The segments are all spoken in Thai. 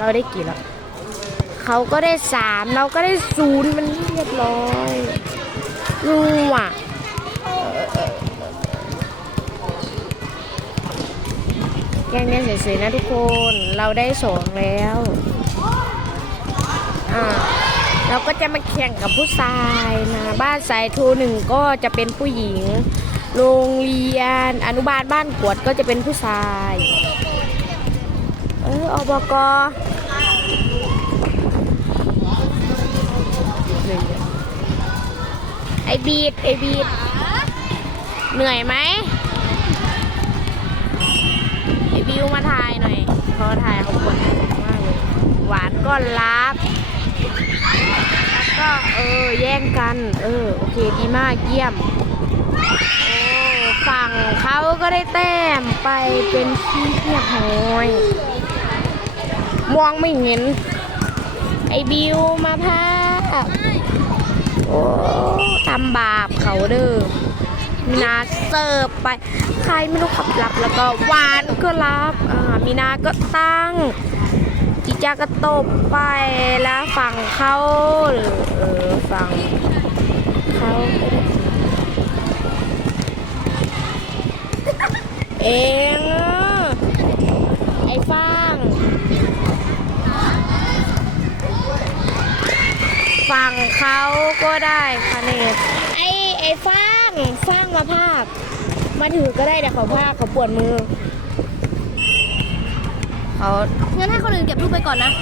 เราได้กี่แล้วเขาก็ได้สามเราก็ได้ศูนย์มันเรียบร้อยงูอะแกงเล่นเฉยๆนะทุกคนเราได้สองแล้วอ่าเราก็จะมาแข่งกับผู้ชายนะบ้านสายทรหนึ่งก็จะเป็นผู้หญิง โรงเรียนอนุบาลบ้านกวดก็จะเป็นผู้ชาย เอออบก อบีดไอบีดเหนื่อยไหมไอบิวมาถ่ายหน่อยเขาถ่ายเขาปวดมากเลยหวานก็รับแล้วก็เออแย่งกัน เออโอเคดีมากเยี่ยมโอ้ฝั่งเขาก็ได้แต้มไปเป็นที่เรียบร้อยมองไม่เห็น ไอ้บิวมาพา โอ้ทำบาปเขาเด้อมีนาเสิร์ฟไป ใครไม่รู้ขับรับแล้วก็หวานก็รับอ่ามีนาก็ตั้งจีจาก็ตบไปแล้วฝั่งเขาหรือเออฝั่งเขาเองอะไอ้ฟาง ฝั่งเขาก็ได้คะแนนไอ้ไอ้ฟางฟางมาภาคมาถือก็ได้เดี๋ยวเขาภาคเขาปวดมือเขางั้นให้คนอื่นเก็บรูปไปก่อนนะ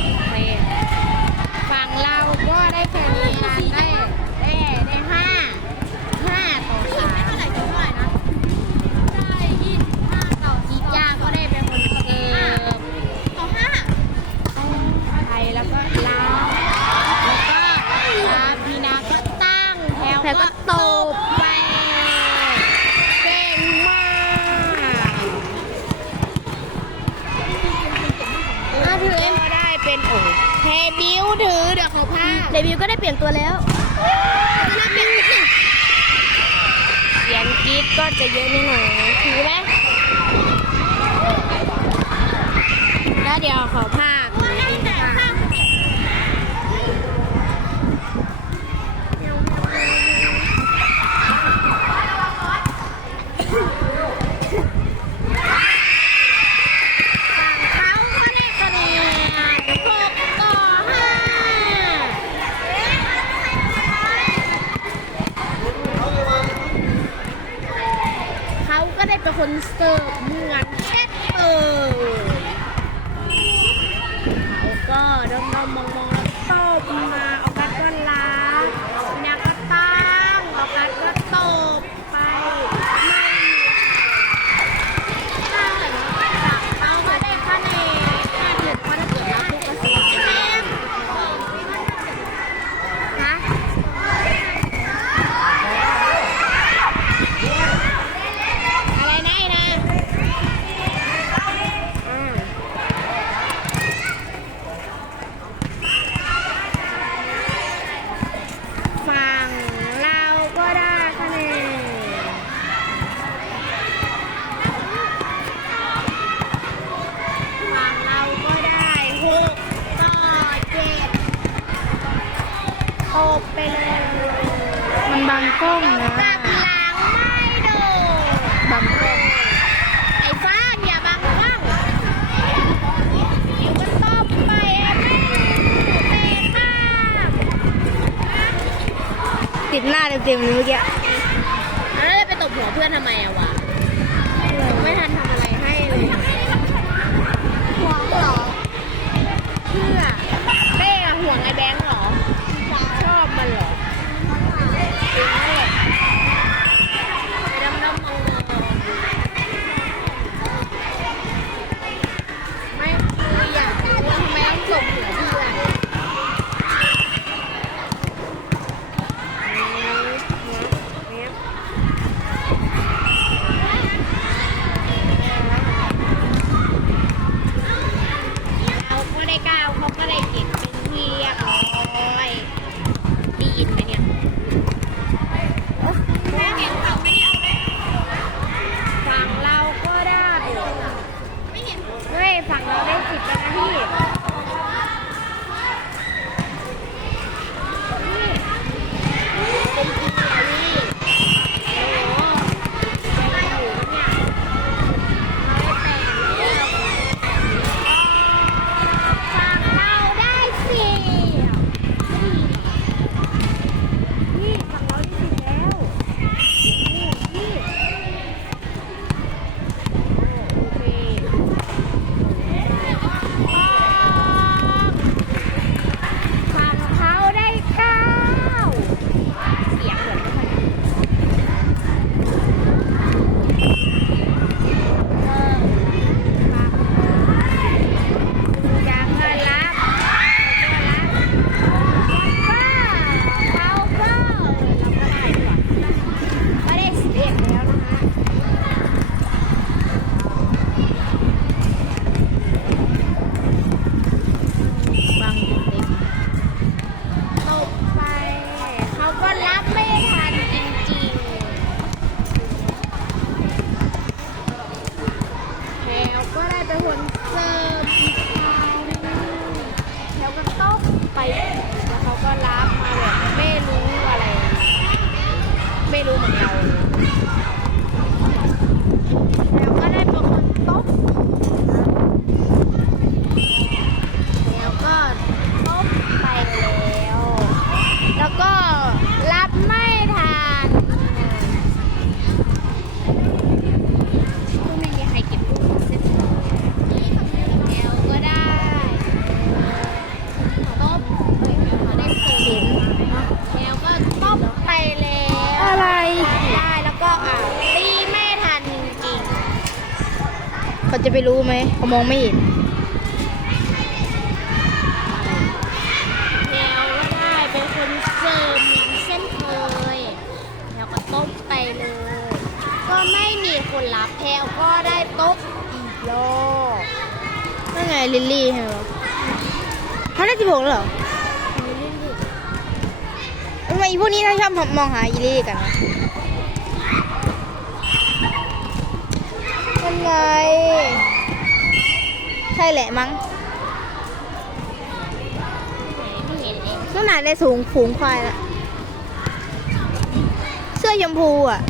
ฝั่งเราก็ได้คะแนนได้ได้ได้ ได้เปลี่ยนตัวแล้วน่าเปลี่ยนนิดหนึ่งเสียงกรีดก็จะเยอะนิดหน่อยถือไหมแล้วเดี๋ยวขอพาเขาก็ได้คะแนนหกต่อห้าเขาก็ ได้เป็นคนเสิร์ฟเหมือนเช่นเออเขาก็ดมดมมองมองแล้วตบมาเอากัดก็ล้างนักก็ตั้งเอากัดก็ตบไป ไม่มีใคร เขาก็ได้คะแนนถ้าถูกก็ถ้าเกิดรับลูกก็สิบคะแนนฮะอะไรนะไอ้นะอืมฝั่งเราก็ได้คะแนน ฝั่งเราก็ได้หกต่อเจ็ด ตบไปเลยมันบังกล้องนะกลับหลังไม่โดนบังกล้องไอ้ฟ้าอย่าบังกล้องอยู่ก็ตบไปเอ็มเตะข้ามติดหน้าเต็มๆเลยเมื่อกี้แล้วจะไปตบหัวเพื่อนทำไมอะวะ เป็นคนเสิร์ฟอีกันแล้วก็ต้มไปแล้วเขาก็รับมาแบบไม่รู้อะไร ไม่รู้เหมือนเราแล้วก็ได้เป็นคนต้มแล้วก็ต้มไปแล้ว แล้วก็รับไม่ทันก็ไม่มีใครเก็บลูกเสร็จแล้วก็ได้ต้มได้เสิร์ฟแล้วก็ต้มไปแล้ว อะไร ได้แล้วก็อะตีไม่ทันจริง เขาจะไปรู้ไหมเขามองไม่เห็นๆแล้วก็ได้เป็นคนเสิร์ฟเหมือนเช่นเคยแล้วก็ต้มไปเลย ก็ไม่มีคนรับแพลวก็ได้ต้มอีกรอบนั่นไงลิลลี่ใช่ไหมวะเขาได้สิบหกแล้วเหรอทำไมอีพวกนี้ถ้าชอบมองหาอีลิลลี่กันวะ นั่นไง ใช่แหละมั้งไม่เห็นเองนู่นน่ะในสูงฝูงควายละเสื้อชมพูอะ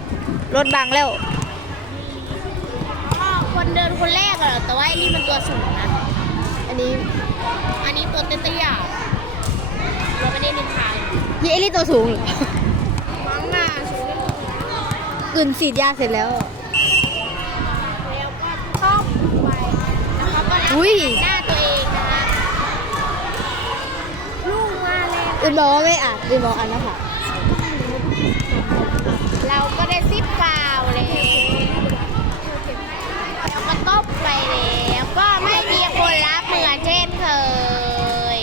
รถบังแล้ว อ๋อคนเดินคนแรกอะเหรอ แต่ว่าไอ้นี่มันตัวสูงนะ อันนี้อันนี้ตัวเตี้ยๆเราไม่ได้นินทายี่เอลี่ตัวสูงเหรอมั้งน่ะสูง กลืนสีดยาเสร็จแล้วแล้วก็ต้มไปแล้วเขาก็รับ อุ้ยหน้าตัวเองนะคะลูกมาแล้วอื่นบอกว่าไม่อ่านอื่นบอกอ่านนะคะเราก็ได้ซิปเปล่าแล้วแล้วก็ต้มไปแล้วก็ไม่มีคนรับเหมือนเช่นเคย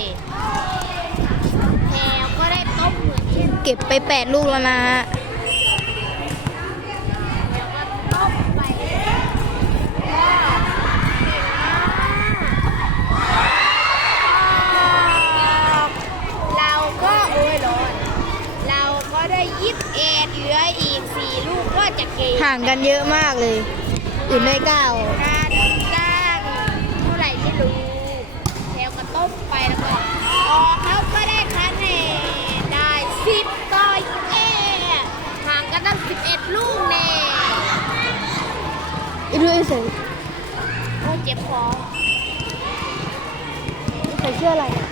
แล้วก็ได้ต้มเหมือนเช่น เก็บไปแปดลูกแล้วนะฮะ แล้วก็ต้มไปเราก็โอ้ยร้อน เราก็ได้ยิบ เอ็ดเหลืออีกสี่ลูกก็จะเกมห่างกันเยอะมากเลย อื่นได้เก้าการจ้างเท่าไหร่ไม่รู้แล้วก็ต้มไปแล้วก็ออกแล้วก็ได้คะแนนได้สิบต่อเอ็ดห่างกันตั้งสิบเอ็ดลูกแน่อีดูไอ้ใส่โอ้ยเจ็บคอใส่เสื้ออะไรอะ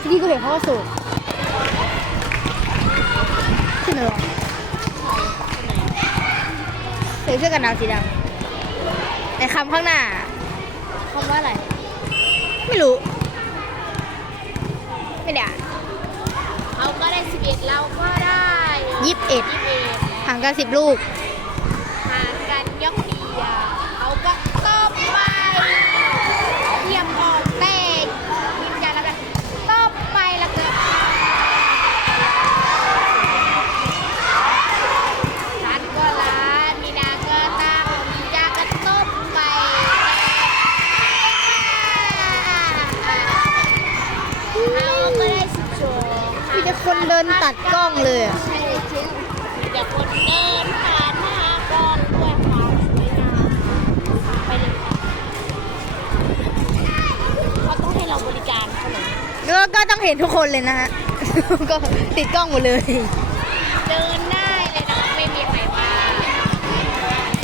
ที่นี่ก็เห็นเขาว่าสูงใช่ไหมวะใส่เสื้อกันหนาวสีดำแต่คำข้างหน้าคำว่าอะไร ไม่รู้ ไม่ได้อ่านเขาก็ได้สิบเอ็ดเราก็ได้ยี่สิบเอ็ดยี่สิบเอ็ดห่างกันสิบลูกห่างกันยกเดียวเขาก็ต้มไปเทียมออกเตะยิงจานแล้วกันต้มไปแล้วก็ร้านก็ร้านมีนาก็ตั้งมีจาก็ต้มไปเราก็ได้สิบสอง มีแต่ คนเดินตัดกล้องเลยอะใช่จริงมีแต่คนเดินผ่านหน้ากล้องด้วยความสวยงามไปเลยค่ะเขาต้องให้เราบริการขนมแล้วก็ต้องเห็นทุกคนเลยนะฮะ ก็ติดกล้องหมดเลย เดินได้เลยนะไม่มีใครว่า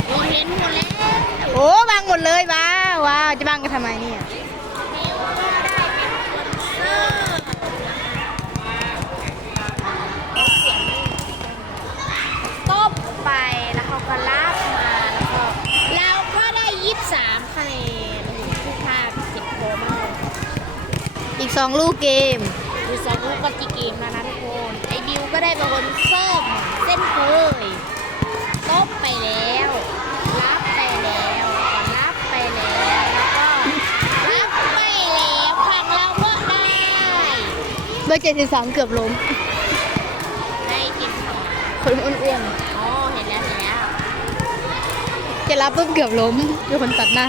โอ้เห็นหมดแล้วโอ้บังหมดเลยว้าวว้าวจะบังกันทำไมเนี่ย มิวก็ได้เป็นคนเสิร์ฟต้มไปแล้วเขาก็รับมาแล้วก็เราก็ได้ยี่สิบสาม คะแนนทุกภาพเจ็บโคมากเลยอีกสองลูกเกมดูสองลูกก็กี่เกมแล้วนะทุกคน ไอ้บิวก็ได้เป็นคนเสิร์ฟเส้นเคยต้มไปแล้ว รับไปแล้ว รับไปแล้ว แล้วก็รับไปแล้วฝั่งเราก็ได้เบอร์เจ็ดสิบสามเกือบล้ม ได้กินของ คนอ้วนอ๋อเห็นแล้วเห็นแล้ว จะรับปุ๊บเกือบล้มมีคนตัดหน้า